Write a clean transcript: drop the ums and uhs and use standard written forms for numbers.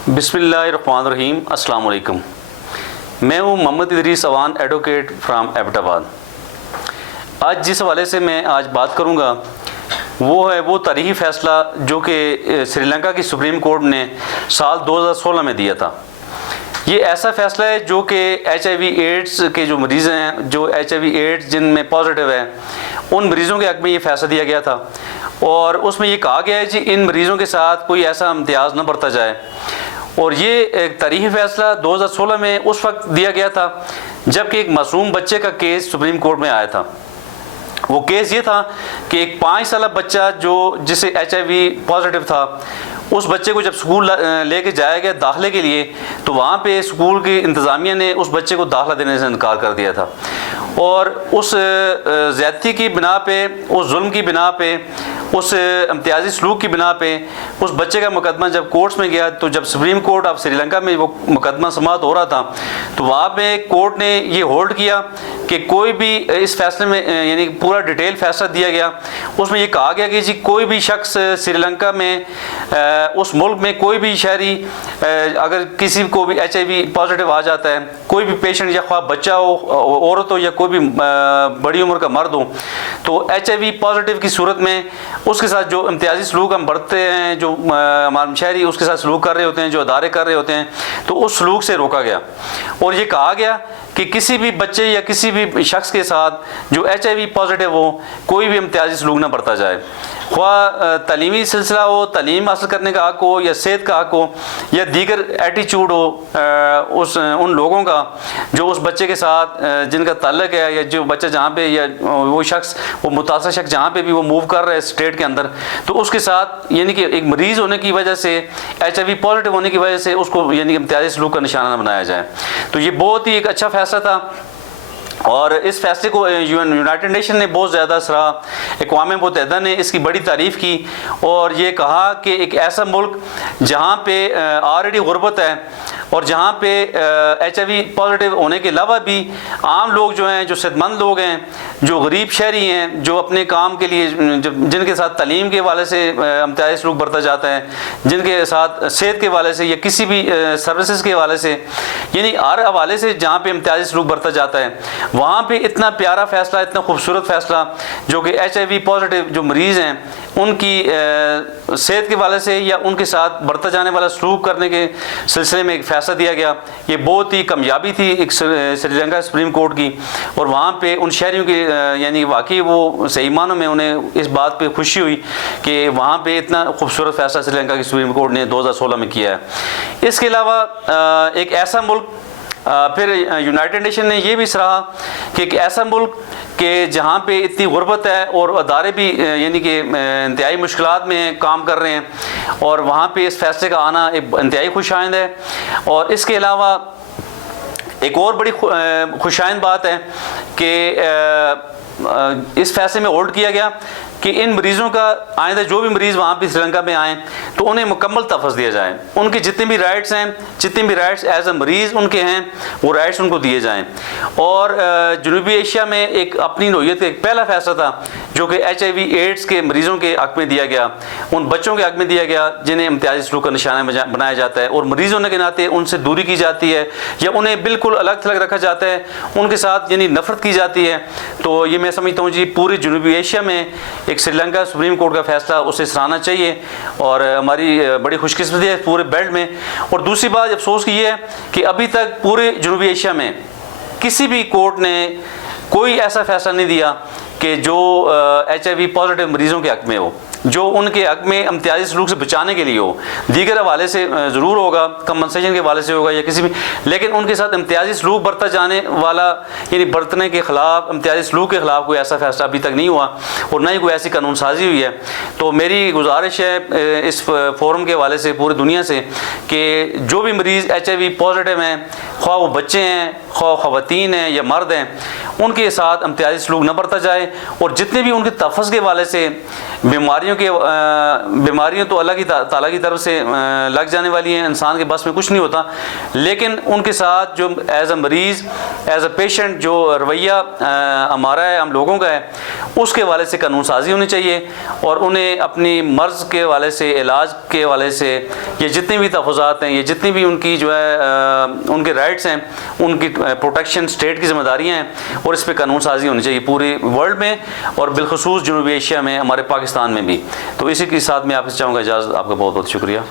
बिस्मिल्लाहिर्रहमानिर्रहीम। अस्सलाम वालेकुम। मैं हूँ मोहम्मद इदरीस अवान, एडवोकेट फ्राम एबटाबाद। आज जिस हवाले से मैं आज बात करूँगा वो है वो तारीखी फ़ैसला जो कि श्रीलंका की सुप्रीम कोर्ट ने साल 2016 में दिया था। ये ऐसा फ़ैसला है जो कि HIV एड्स के जो मरीज़ हैं, जो HIV एड्स जिनमें पॉजिटिव है, उन मरीज़ों के हक़ में ये फ़ैसला दिया गया था। और उसमें ये कहा गया है कि इन मरीज़ों के साथ कोई ऐसा इम्तियाज़ न बरता जाए। और ये एक तारीखी फ़ैसला 2016 में उस वक्त दिया गया था जबकि एक मासूम बच्चे का केस सुप्रीम कोर्ट में आया था। वो केस ये था कि एक 5 साल बच्चा जिसे HIV पॉजिटिव था, उस बच्चे को जब स्कूल लेके जाया गया दाखिले के लिए, तो वहाँ पे स्कूल की इंतज़ामिया ने उस बच्चे को दाखिला देने से इनकार कर दिया था। और उस ज़्यादती की बिना पे, उस जुल्म की बिना पे, उस इम्तियाज़ी सलूक की बिना पे उस बच्चे का मुकदमा जब कोर्ट्स में गया, तो जब सुप्रीम कोर्ट ऑफ श्रीलंका में वो मुकदमा समाअत हो रहा था, तो वहाँ पे कोर्ट ने ये होल्ड किया कि कोई भी इस फैसले में, यानी पूरा डिटेल फैसला दिया गया, उसमें ये कहा गया कि जी कोई भी शख्स श्रीलंका में, उस मुल्क में कोई भी शहरी अगर किसी को भी HIV पॉजिटिव आ जाता है, कोई भी पेशेंट या ख्वाह बच्चा हो, औरत हो या कोई भी बड़ी उम्र का मर्द हो, तो HIV पॉजिटिव की सूरत में उसके साथ जो इम्तियाज़ी सलूक हम बरतते हैं, जो हमारे शहरी उसके साथ सलूक कर रहे होते हैं, जो अदारे कर रहे होते हैं, तो उस सलूक से रोका गया। और ये कहा गया कि किसी भी बच्चे या किसी भी शख्स के साथ जो HIV पॉजिटिव हो, कोई भी इम्तियाज़ी सलूक ना बरता जाए, ख्वाह तालीमी सिलसिला हो, तालीम हासिल करने का हक़ हो या सेहत का हक़ हो या दीगर एटीट्यूड हो उन लोगों का जो उस बच्चे के साथ जिनका ताल्लुक़ है, या जो बच्चा जहाँ पे, या वो शख्स, वो मुतासर शख्स जहाँ पे भी वो मूव कर रहा है स्टेट के अंदर, तो उसके साथ यानी कि एक मरीज़ होने की वजह से, HIV पॉजिटिव होने की वजह से उसको यानी कि इम्तियाज़ी सलूक का निशाना न बनाया जाए। तो ये बहुत ही एक अच्छा फ़ैसला था और इस फैसले को यूनाइटेड नेशन ने बहुत ज़्यादा सराहा, अक़वाम मुत्तहिदा ने इसकी बड़ी तारीफ़ की और ये कहा कि एक ऐसा मुल्क जहाँ पे ऑलरेडी गुरबत है और जहाँ पे HIV पॉजिटिव होने के अलावा भी आम लोग जो हैं, जो सेहतमंद लोग हैं, जो गरीब शहरी हैं, जो अपने काम के लिए, जिनके साथ तालीम के हवाले से इम्तियाज़ी सलूक बरता जाता है, जिनके साथ सेहत के हवाले से या किसी भी सर्विसेज के हवाले से, यानी हर हवाले से जहाँ पे इम्तियाज़ी सलूक बरता जाता है, वहाँ पे इतना प्यारा फ़ैसला, इतना खूबसूरत फ़ैसला जो कि HIV पॉजिटिव जो मरीज़ हैं उनकी सेहत के हवाले से या उनके साथ बरता जाने वाला सलूक करने के सिलसिले में एक फ़ैसला दिया गया। ये बहुत ही कामयाबी थी एक श्रीलंका सुप्रीम कोर्ट की। और वहाँ पे उन शहरियों की यानी वाकई वो सही मानों में उन्हें इस बात पे खुशी हुई कि वहाँ पे इतना खूबसूरत फ़ैसला श्रीलंका की सुप्रीम कोर्ट ने 2016 में किया है। इसके अलावा एक ऐसा मुल्क, फिर यूनाइटेड नेशन ने ये भी सराहा कि एक ऐसा मुल्क कि जहाँ पे इतनी गुरबत है और अदारे भी यानी कि इंतहाई मुश्किलात में काम कर रहे हैं और वहाँ पे इस फैसले का आना एक इंतहाई खुशाइंद है। और इसके अलावा एक और बड़ी खुशाइंद बात है कि इस फैसले में होल्ड किया गया कि इन मरीज़ों का आइंदा जो भी मरीज़ वहाँ पे श्रीलंका में आएँ तो उन्हें मुकम्मल तहफ़्फ़ुज़ दिया जाए। उनके जितने भी राइट्स हैं, जितने भी राइट्स एज अ मरीज़ उनके हैं, वो राइट्स उनको दिए जाएँ। और जनूबी एशिया में एक अपनी नौइयत का एक पहला फ़ैसला था जो कि HIV एड्स के मरीज़ों के हक़ में दिया गया, उन बच्चों के हक़ में दिया गया जिन्हें इम्तियाज़ी सलूक का निशाना बनाया जाता है और मरीज़ होने के नाते उनसे दूरी की जाती है या उन्हें बिल्कुल अलग थलग रखा जाता है, उनके साथ यानी नफ़रत की जाती है। तो ये मैं समझता हूँ जी पूरी जनूबी एशिया में एक श्रीलंका सुप्रीम कोर्ट का फ़ैसला उसे सराहना चाहिए और हमारी बड़ी खुशकिस्मती है पूरे बेल्ट में। और दूसरी बात अफसोस की ये है कि अभी तक पूरे जनूबी एशिया में किसी भी कोर्ट ने कोई ऐसा फ़ैसला नहीं दिया कि जो HIV पॉजिटिव मरीज़ों के हक़ में हो, जो उनके हक़ में इम्तियाज़ी सलूक से बचाने के लिए हो। दीगर हवाले से ज़रूर होगा, कंपनसेशन के हवाले से होगा या किसी भी, लेकिन उनके साथ इम्तियाज़ी सलूक बरता जाने वाला यानी बरतने के ख़िलाफ़, इम्तियाज़ी सलूक के ख़िलाफ़ कोई ऐसा फ़ैसला अभी तक नहीं हुआ और ना ही कोई ऐसी कानून साजी हुई है। तो मेरी गुजारिश है इस फोरम के हवाले से पूरी दुनिया से कि जो भी मरीज़ HIV पॉजिटिव हैं, ख्वाह वो बच्चे हैं, ख्वाह ख़वातीन हैं या मर्द हैं, उनके साथ इम्तियाज़ी सलूक न बरता जाए और जितने भी उनके तहफ़्फ़ुज़ के हवाले से बीमारियाँ तो अल्लाह की ताला की तरफ से लग जाने वाली हैं, इंसान के बस में कुछ नहीं होता, लेकिन उनके साथ जो एज अ मरीज़, एज अ पेशेंट जो रवैया हमारा है, हम लोगों का है, उसके हवाले से कानून साजी होनी चाहिए और उन्हें अपनी मर्ज़ के हवाले से, इलाज के हवाले से, ये जितनी भी तहफ़्फ़ुज़ात हैं, ये जितनी भी उनकी जो है उनके राइट्स हैं, उनकी प्रोटेक्शन स्टेट की ज़िम्मेदारियाँ हैं और इस पर कानून साजी होनी चाहिए पूरे वर्ल्ड में और बिलखुसूस जनूबी एशिया में, हमारे पाकिस्तान में भी। तो इसी के साथ मैं आपसे चाहूँगा इजाज़त। आपका बहुत बहुत शुक्रिया।